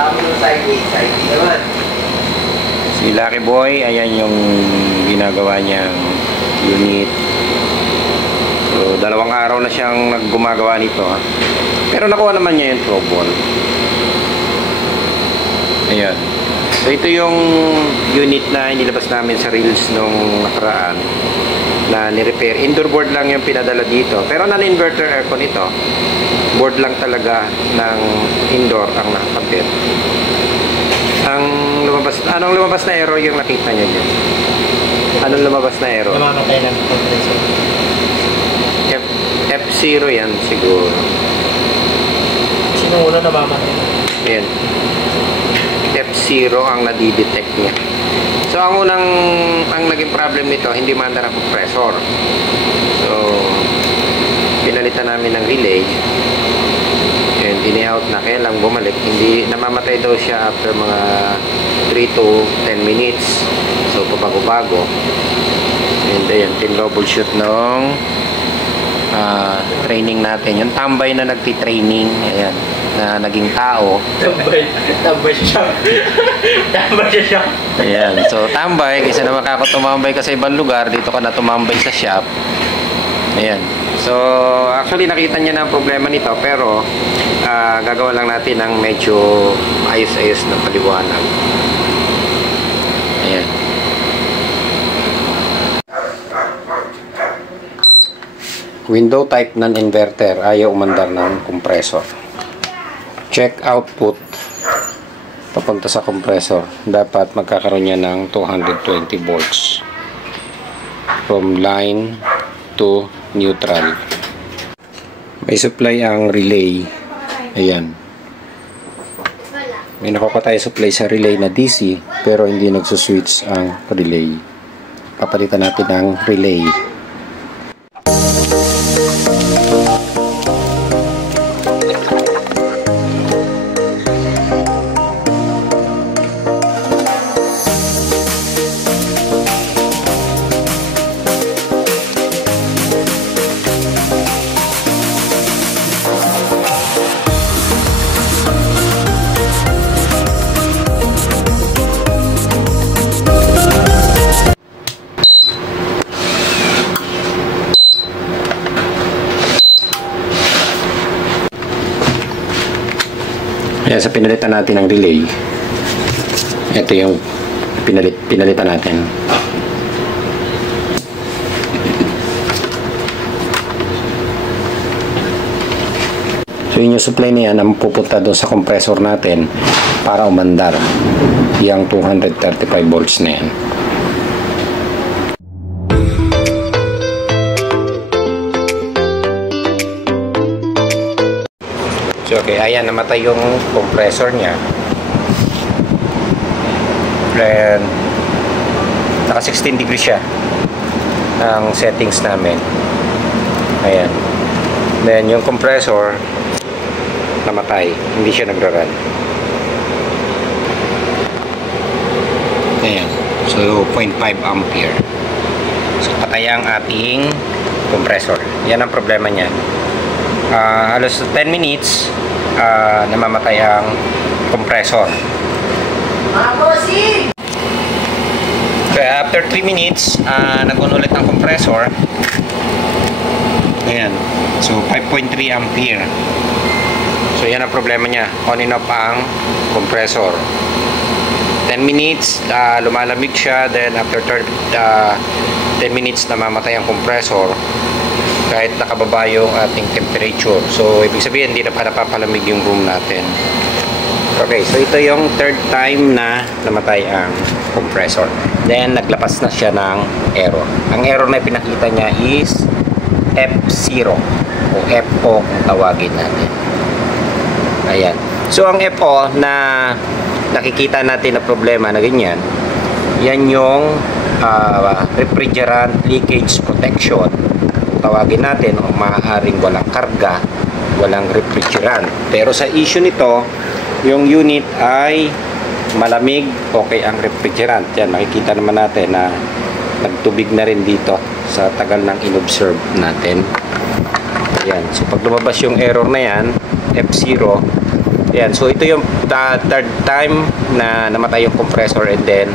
Tapos yung side A naman. Si Lucky Boy, ayan yung ginagawa niyang unit. So, 2 araw na siyang gumagawa nito. Pero nakuha naman niya yung trouble. Ayan. So, ito yung unit na inilabas namin sa reels nung nakaraan na ni-repair. Indoor board lang yung pinadala dito. Pero non-inverter aircon ito. Board lang talaga ng indoor ang nakapit. Anong lumabas na error yung nakita niyo dyan? Anong lumabas na error? Namamatay ng compressor. F0 yan siguro. Sinong una namamatay? Yan. F0 ang nadidetect niya. So, ang naging problem nito, hindi manda ng compressor. So, pinalitan namin ng relay. And ini-out na, kaya lang bumalik. Hindi, namamatay daw siya after mga 3 to 10 minutes. So, pabago-bago. And ayan, tin-troubleshoot nung training natin. Yung tambay na nagti-training, ayan, na naging tao. Tambay siya. Tambay siya. Ayan, so tambay, kaysa naman kako tumambay ka sa ibang lugar, dito ka na tumambay sa shop. Ayan. So, actually nakita niya na ang problema nito, pero gagawa lang natin ng medyo ayos-ayos na paliwanag. Ayan. Window type ng inverter, ayaw umandar ng compressor. Check output papunta sa compressor. Dapat magkakaroon niya ng 220 volts from line to neutral. May supply ang relay. Ayan. May nakuha tayo supply sa relay na DC, pero hindi nagsuswitch ang relay. Papalitan natin ng relay. Ayan, sa pinalitan natin ng relay, ito yung pinalitan natin. So yun yung supply niya na pupunta doon sa compressor natin para umandar yung 235 volts na yan. So, okay, ayan, namatay yung compressor niya. And naka 16 degrees siya ang settings namin. Ayan. Then yung compressor namatay, hindi siya nagra-run. Ayan. So 0.5 ampere. So patay ang ating compressor. Yan ang problema niya. Halos 10 minutes namamatay ang compressor. Kaya after 3 minutes nag-on ulit ang compressor. Ayan. So 5.3 ampere. So yan ang problema niya. On and off ang compressor. 10 minutes lumalamig siya, then after 10 minutes namamatay ang compressor kahit nakababa yung ating temperature. So, ibig sabihin, hindi na pa napapalamig yung room natin. Okay, so ito yung third time na namatay ang compressor. Then, naglapas na siya ng error. Ang error na pinakita niya is F0 o FO kung tawagin natin. Ayan. So, ang FO na nakikita natin na problema na ganyan, yan yung refrigerant leakage protection tawagin natin, o maaaring walang karga, walang refrigerant. Pero sa issue nito, yung unit ay malamig, okay ang refrigerant. Yan, makikita naman natin na nagtubig na rin dito sa tagal ng inobserve natin. Yan. So pag lumabas yung error na yan, F0, Ayan, so ito yung third time na namatay yung compressor and then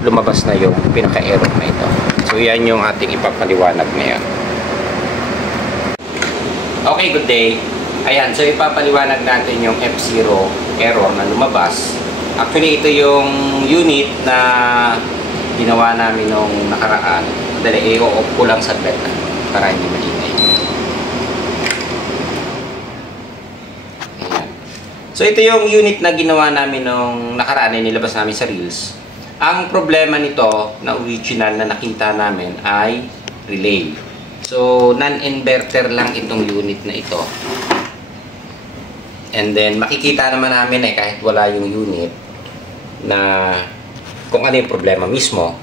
lumabas na yung pinaka-error na ito. So yan yung ating ipapaliwanag ngayon. Okay, good day. Ayan, so ipapaliwanag natin yung F0 error na lumabas. Actually, ito yung unit na ginawa namin nung nakaraan. Dali, i-off ko lang sa bed para hindi maingay. Ayan. So ito yung unit na ginawa namin nung nakaraan na nilabas namin sa Reels. Ang problema nito na original na nakita namin ay relay. So non-inverter lang itong unit na ito. And then makikita naman namin kahit wala yung unit na kung ano yung problema mismo.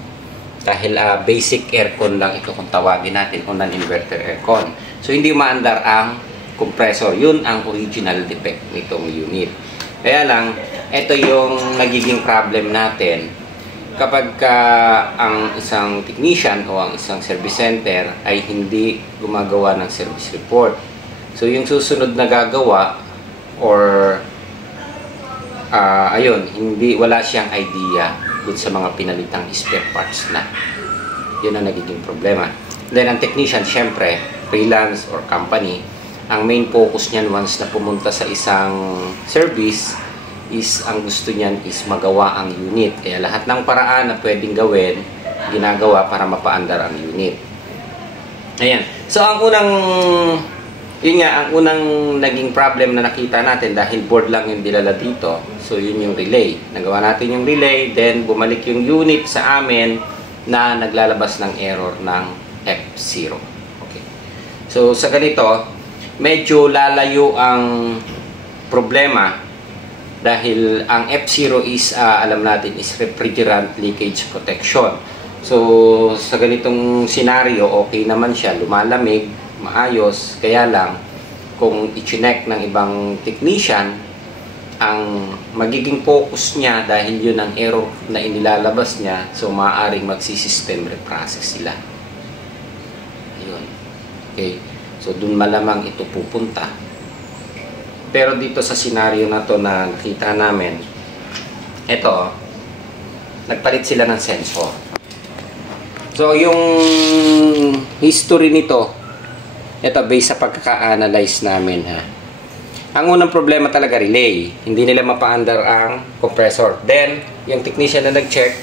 Dahil basic aircon lang ito kung tawagin natin o non-inverter aircon. So hindi umaandar ang compressor. Yun ang original defect nitong unit. Kaya lang, ito yung nagiging problem natin kapag ang isang technician o ang isang service center ay hindi gumagawa ng service report. So yung susunod na gagawa or ayun, wala siyang idea dun sa mga pinalitang spare parts na. Yun ang nagiging problema. Then ang technician, syempre, freelance or company, ang main focus niyan once na pumunta sa isang service is ang gusto niyan is magawa ang unit. Kaya lahat ng paraan na pwedeng gawin, ginagawa para mapaandar ang unit. Ayan. So ang unang naging problem na nakita natin dahil board lang yung dilala dito. So yun yung relay. Nagawa natin yung relay, then bumalik yung unit sa amin na naglalabas ng error ng F0. Okay. So sa ganito, medyo lalayo ang problema dahil ang F0 is alam natin is refrigerant leakage protection. So sa ganitong senaryo, okay naman siya, lumalamig, maayos. Kaya lang kung i-check ng ibang technician, ang magiging focus niya dahil yun ang error na inilalabas niya, so maaaring magsi-system reprocess sila. Ayun. Okay. So dun malamang ito pupunta. Pero dito sa scenario na to na nakita namin, ito, nagpalit sila ng sensor. So yung history nito, ito based sa pagkaka-analyze namin ha. Ang unang problema talaga relay, hindi nila mapaandar ang compressor. Then yung technician na nag-check,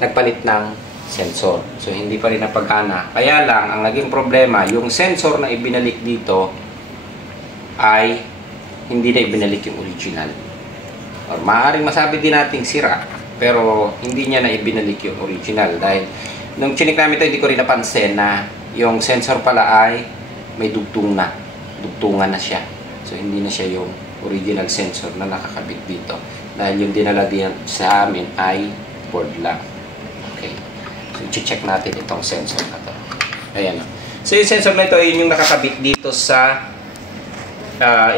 nagpalit ng sensor. So hindi pa rin napagana. Kaya lang ang naging problema, yung sensor na ibinalik dito ay hindi na ibinalik yung original. Or maaaring masabi din nating sira, pero hindi niya na ibinalik yung original dahil nung chinik namin ito, hindi ko rin napansin na yung sensor pala ay may dugtungan na siya. So hindi na siya yung original sensor na nakakabit dito dahil yung dinala din sa amin ay board lang. Okay. So i-check natin itong sensor na to. Ayan. So yung sensor na ito ay yung nakakabit dito sa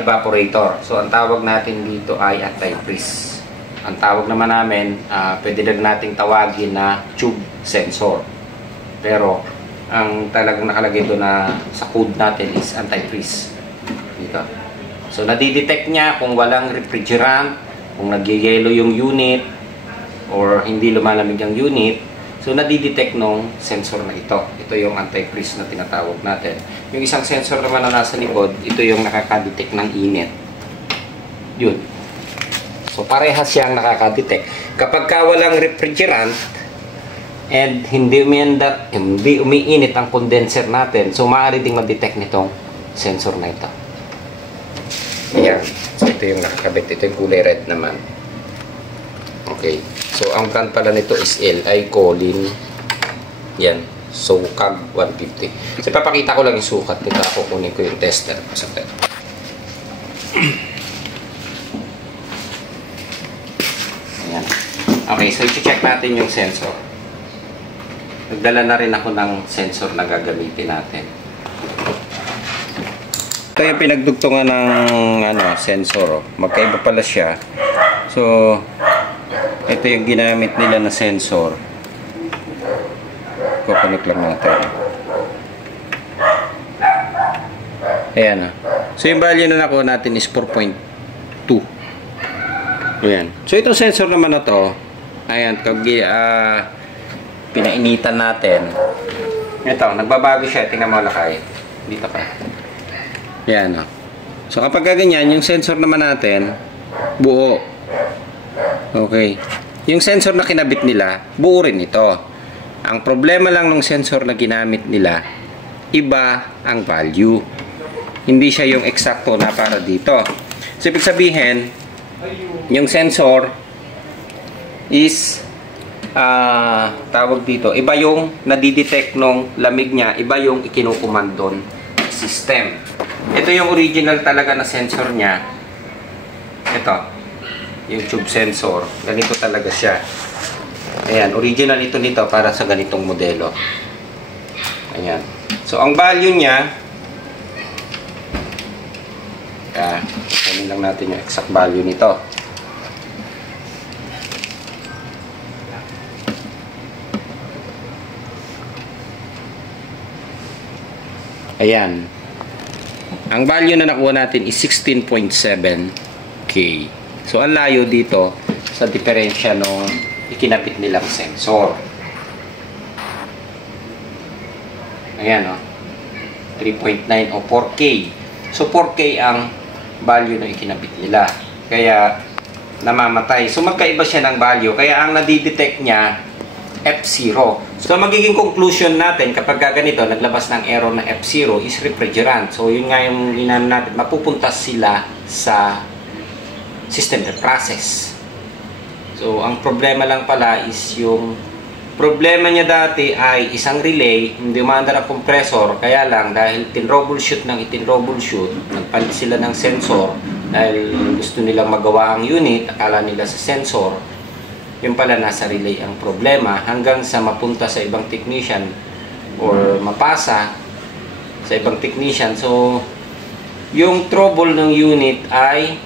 evaporator. So ang tawag natin dito ay anti-freeze. Ang tawag naman namin, pwede lang nating tawagin na tube sensor. Pero ang talagang nakalagay doon na sa code natin is anti-freeze. Dito. So nadidetect niya kung walang refrigerant, kung nagyayelo yung unit or hindi lumalamig ang unit. So nadidetect nung sensor na ito. Ito yung anti-freeze na tinatawag natin. Yung isang sensor naman na nasa likod, ito yung nakaka-detect ng init. Yun. So parehas siyang nakaka-detect. Kapag walang refrigerant and hindi umiinit ang condenser natin, so maaari ding mag-detect nitong sensor na ito. Ayan. So ito yung nakakabit. Ito yung kulay red naman. Okay. So ang brand pala nito is L.I. Colin. Yan. SOCAG 150. So papakita ko lang yung sukat nito. Ako kunin ko yung tester. Ayan. Okay. So i-check natin yung sensor. Nagdala na rin ako ng sensor na gagamitin natin. Ito yung pinagdugtungan ng sensor. Magkaiba pala siya. So ito yung ginamit nila na sensor. Kukunik lang natin. Ayan. So yung value na nakuha natin is 4.2. Ayan. So, itong sensor naman na to, ayan, pag pinainitan natin, ito, nagbabago siya. Tingnan mo lakay. Dito ka. Ayan, o. So, kapag ganyan, yung sensor naman natin, buo. Okay. Yung sensor na kinabit nila, buo rin ito. Ang problema lang ng sensor na ginamit nila, iba ang value. Hindi siya yung eksakto na para dito. So, ibig sabihin, yung sensor is tawag dito, iba yung nadidetect nung lamig niya, iba yung ikinukumandon system. Ito yung original talaga na sensor niya. Ito, yung tube sensor. Ganito talaga siya. Ayan, original ito nito para sa ganitong modelo. Ayan. So, ang value niya, kunin lang natin yung exact value nito. Ayan. Ang value na nakuha natin is 16.7K. So, ang layo dito sa diferensya nung ikinabit nilang sensor. Ayan, o. 3.9 o 4K. So, 4K ang value na ikinabit nila. Kaya, namamatay. So, magkaiba siya ng value. Kaya, ang nadidetect niya, F0. So, magiging conclusion natin kapag ganito, naglabas ng error na F0 is refrigerant. So, yun nga yung inan natin. Mapupunta sila sa system process. So, ang problema lang pala is yung problema niya dati ay isang relay, hindi umaandar ang compressor, kaya lang dahil tin-troubleshoot, nagpalit sila ng sensor dahil gusto nilang magawa ang unit, akala nila sa sensor, yung pala nasa relay ang problema hanggang sa mapunta sa ibang technician or mapasa sa ibang technician. So, yung trouble ng unit ay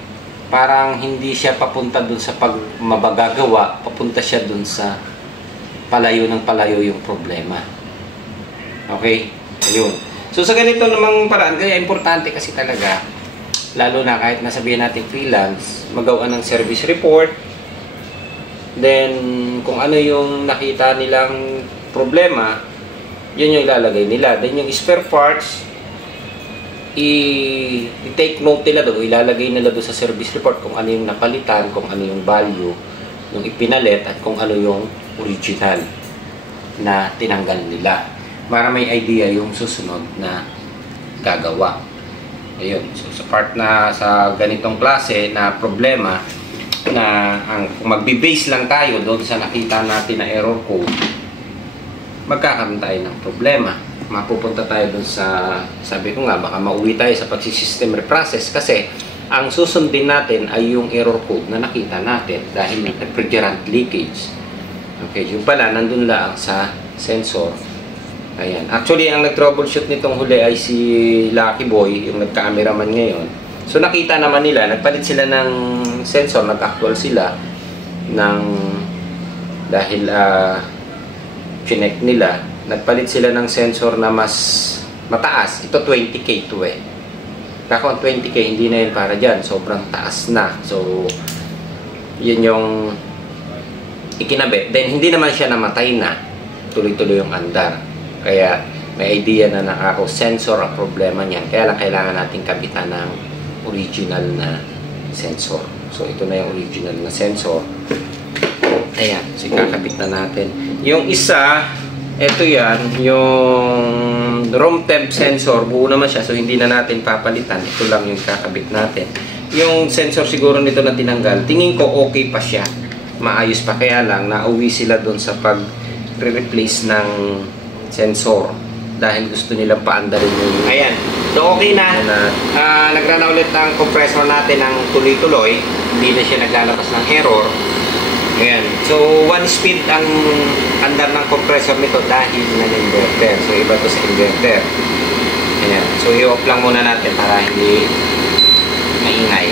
parang hindi siya papunta dun sa mabagagawa, papunta siya dun sa palayo ng palayo yung problema. Okay? Ayun. So, sa ganito namang paraan, kaya importante kasi talaga, lalo na kahit nasabihin natin freelance, magawa ng service report, then, kung ano yung nakita nilang problema, yun yung ilalagay nila. Then, yung spare parts, i-take note nila doon, ilalagay nila doon sa service report kung ano yung napalitan, kung ano yung value, yung ipinalit, at kung ano yung original na tinanggal nila. Para may idea yung susunod na gagawa. Ayun. So, sa part na sa ganitong klase na problema, na kung magbe-base lang tayo doon sa nakita natin na error code, magkakaroon tayo ng problema. Mapupunta tayo doon sa, sabi ko nga, baka mauwi tayo sa pagsisystem reprocess kasi ang susundin natin ay yung error code na nakita natin dahil ng refrigerant leakage. Okay, yung pala, nandun lang sa sensor. Ayan. Actually, ang nag-troubleshoot nitong huli ay si Lucky Boy, yung nagka-cameraman ngayon. So, nakita naman nila, nagpalit sila ng sensor, nag-actual sila ng, dahil chinek nila, nagpalit sila ng sensor na mas mataas. Ito 20K to eh. Kaya 20K, hindi na yun para dyan. Sobrang taas na. So, yun yung ikinabit. Then, hindi naman siya namatay na. Tuloy-tuloy yung andar. Kaya, may idea na sensor ang problema niyan. Kaya lang kailangan natin kabitan ng original na sensor. So, ito na yung original na sensor. Ayan. So, ikakabit na natin. Yung isa, ito yan, yung room temp sensor, buo naman siya. So, hindi na natin papalitan. Ito lang yung kakabit natin. Yung sensor siguro nito na tinanggal, tingin ko okay pa siya. Maayos pa. Kaya lang, nauwi sila doon sa pag-replace ng sensor. Dahil gusto nilang paandarin yung... Ayan. So, okay na. Nagrun na ulit ang compressor natin ng tuloy-tuloy. Hindi na siya naglalabas ng error. Ayan. So, one speed ang andar ng compressor nito dahil na inverter. So, iba to sa inverter. Ayan. So, i-off lang muna natin para hindi maingay.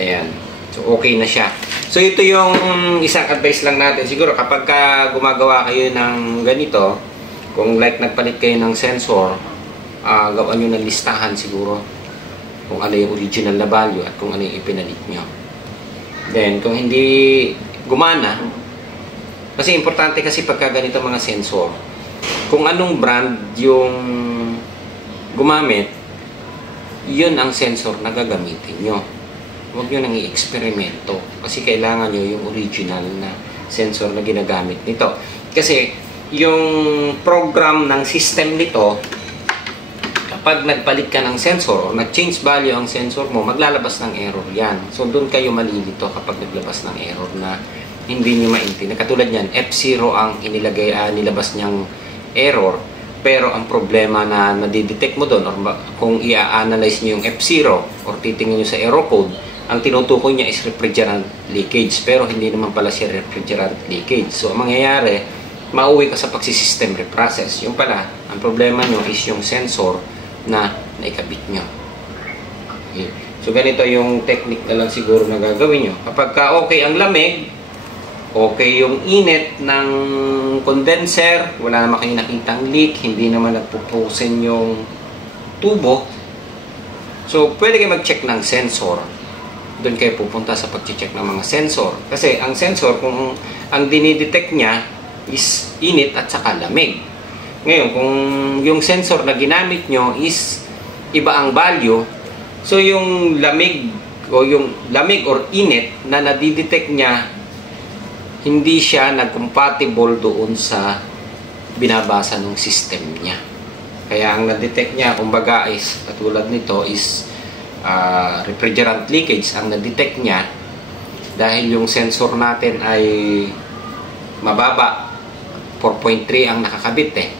Ayan. So, okay na siya. So, ito yung isang advice lang natin. Siguro, kapag gumagawa kayo ng ganito, kung like nagpalit kayo ng sensor, gawan nyo ng listahan siguro. kung ano yung original na value at kung ano yung ipinalit nyo. Then, kung hindi gumana, kasi importante kasi pagka ganito mga sensor, kung anong brand yung gumamit, yun ang sensor na gagamitin nyo. Huwag nyo nang i-eksperimento kasi kailangan nyo yung original na sensor na ginagamit nito. Kasi yung program ng system nito, kapag nagpalit ka ng sensor o nag-change value ang sensor mo, maglalabas ng error yan. So, doon kayo malilito kapag naglabas ng error na hindi nyo maintindihan. Katulad yan, F0 ang nilabas niyang error. Pero ang problema na nadidetect mo doon, or kung i-analyze nyo yung F0 or titingnan nyo sa error code, ang tinutukoy niya is refrigerant leakage. Pero hindi naman pala siya refrigerant leakage. So, ang mangyayari, mauwi ka sa pagsisystem reprocess. Yung pala, ang problema nyo is yung sensor na naikabit nyo. Okay. So, ganito yung technique na lang siguro na gagawin nyo. Kapag okay ang lamig, okay yung init ng condenser, wala naman kayo nakitang leak, hindi naman nagpupusin yung tubo, so, pwede kayo mag-check ng sensor. Doon kayo pupunta sa pag-check ng mga sensor. Kasi ang sensor, kung ang dinidetect niya is init at saka lamig. Ngayon, kung yung sensor na ginamit nyo is iba ang value, so yung lamig o yung lamig or init na nadidetect niya, hindi siya nag-compatible doon sa binabasa ng system niya. Kaya ang na-detect niya, kumbaga is, katulad nito is refrigerant leakage ang na-detect niya dahil yung sensor natin ay mababa, 4.3 ang nakakabit eh.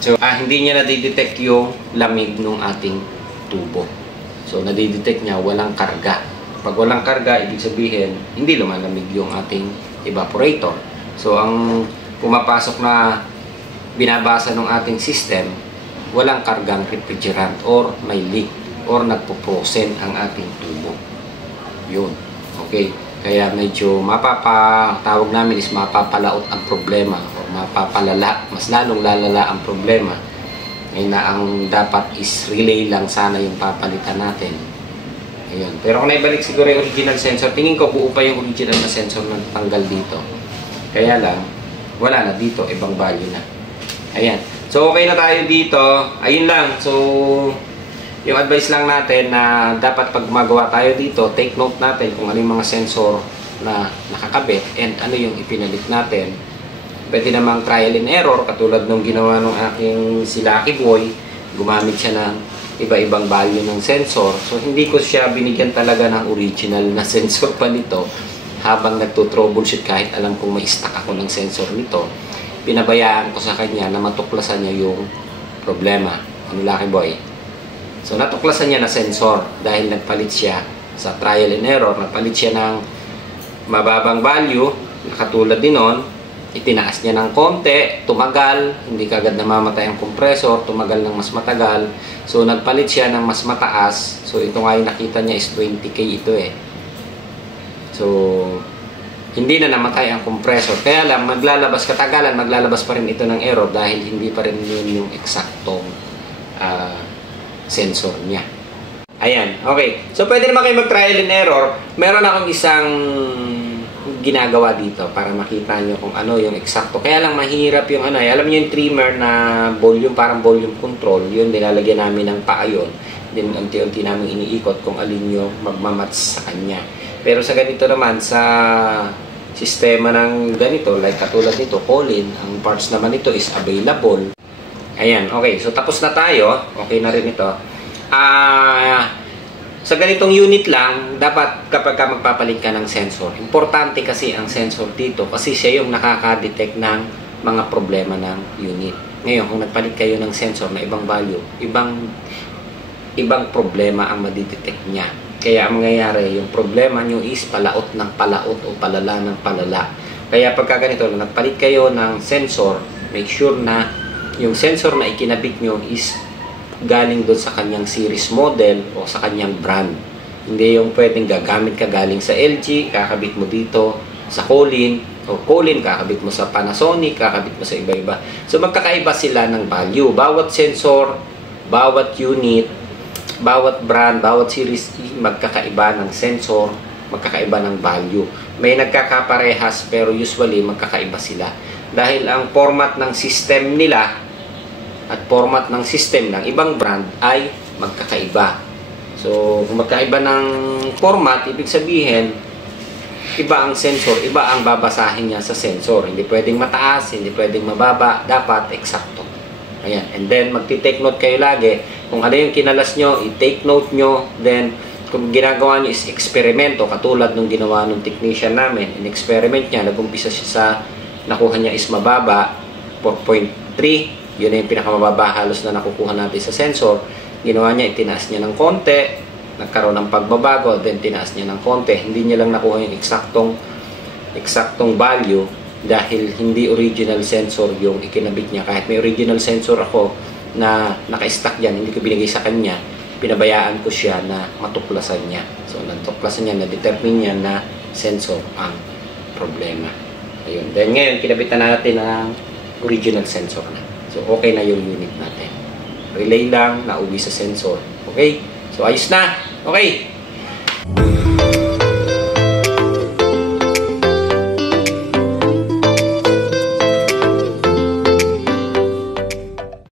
So, hindi niya nadidetect yung lamig ng ating tubo. So, nadidetect niya walang karga. Pag walang karga, ibig sabihin, hindi lumalamig yung ating evaporator. So, ang pumapasok na binabasa ng ating system, walang kargang refrigerant or may leak or nagpo-frozen ang ating tubo. Yun. Okay? Kaya medyo tawag namin is mapapalaot ang problema o mapapalala, mas lalong lalala ang problema. Ngayon na ang dapat is relay lang sana yung papalitan natin. Ayun. Pero kung naibalik siguro yung original sensor, tingin ko buo pa yung original na sensor na tanggal dito. Kaya lang, wala na dito, ibang value na. Ayan. So, okay na tayo dito. Ayun lang. So, yung advice lang natin na dapat pag gumagawa tayo dito, take note natin kung ano yung mga sensor na nakakabit and ano yung ipinalit natin. Pwede namang trial and error, katulad nung ginawa ng aking si Lucky Boy. Gumamit siya ng iba-ibang value ng sensor. So, hindi ko siya binigyan talaga ng original na sensor pa nito habang nagto-troubleshoot kahit alam kong may stock ako ng sensor nito. Pinabayaan ko sa kanya na matuklasan niya yung problema. Ano, Lucky Boy? So, natuklasan niya na sensor dahil nagpalit siya sa trial and error. Nagpalit siya ng mababang value, katulad din nun, itinaas niya ng konti, tumagal, hindi kagad namamatay ang compressor, tumagal ng mas matagal. So, nagpalit siya ng mas mataas. So, ito nga yung nakita niya is 20K ito eh. So, hindi na namatay ang compressor. Kaya lang, katagalan, maglalabas pa rin ito ng error dahil hindi pa rin yun yung eksaktong sensor niya. Ayan, okay. So, pwede naman kayo mag-trial and error. Meron akong isang ginagawa dito para makita nyo kung ano yung eksakto. Kaya lang mahirap yung ano. Alam nyo yung trimmer na volume, parang volume control. Yun, nilalagyan namin ng paayon. Then, unti-unti namin iniikot kung alin yung magmamatch sa kanya. Pero sa ganito naman, sa sistema ng ganito, like katulad nito, Colin, ang parts naman nito is available. Ayan, okay. So, tapos na tayo. Okay na rin ito. Sa ganitong unit lang, dapat kapag ka magpapalit ka ng sensor, importante kasi ang sensor dito kasi siya yung nakaka-detect ng mga problema ng unit. Ngayon, kung nagpalit kayo ng sensor na ibang value, ibang problema ang madidetect niya. Kaya ang mangyayari, yung problema nyo is palaot ng palaot o palala ng palala. Kaya pagka ganito, nagpalit kayo ng sensor, make sure na yung sensor na ikinabit nyo is galing doon sa kanyang series model o sa kanyang brand. Hindi yung pwedeng gagamit ka galing sa LG, kakabit mo dito sa Colin, o Colin, kakabit mo sa Panasonic, kakabit mo sa iba-iba. So magkakaiba sila ng value. Bawat sensor, bawat unit, bawat brand, bawat series magkakaiba ng sensor, magkakaiba ng value. May nagkakaparehas pero usually magkakaiba sila. Dahil ang format ng system nila at format ng system ng ibang brand ay magkakaiba. So, kung magkaiba ng format, ibig sabihin, iba ang sensor, iba ang babasahin niya sa sensor. Hindi pwedeng mataas, hindi pwedeng mababa, dapat eksakto. Ayan. And then, magti-take note kayo lagi. Kung ano yung kinalas nyo, i-take note nyo. Then, kung ginagawa nyo is eksperimento, katulad nung ginawa nung technician namin, in-experiment niya, nag-umpisa siya sa, nakuha niya is mababa, 4.3, yun na yung pinakamababa halos na nakukuha natin sa sensor. Ginawa niya, itinaas niya ng konti, nagkaroon ng pagbabago, then tinaas niya ng konti. Hindi niya lang nakuha yung eksaktong value dahil hindi original sensor yung ikinabit niya. Kahit may original sensor ako na naka-stack yan, hindi ko binigay sa kanya, pinabayaan ko siya na matuklasan niya. So, natuklasan niya, na-determine niya na sensor ang problema. Ayun. Then ngayon, kinabitan natin ang original sensor na. So, okay na yung unit natin. Relay lang, nauwi sa sensor. Okay? So, ayos na. Okay.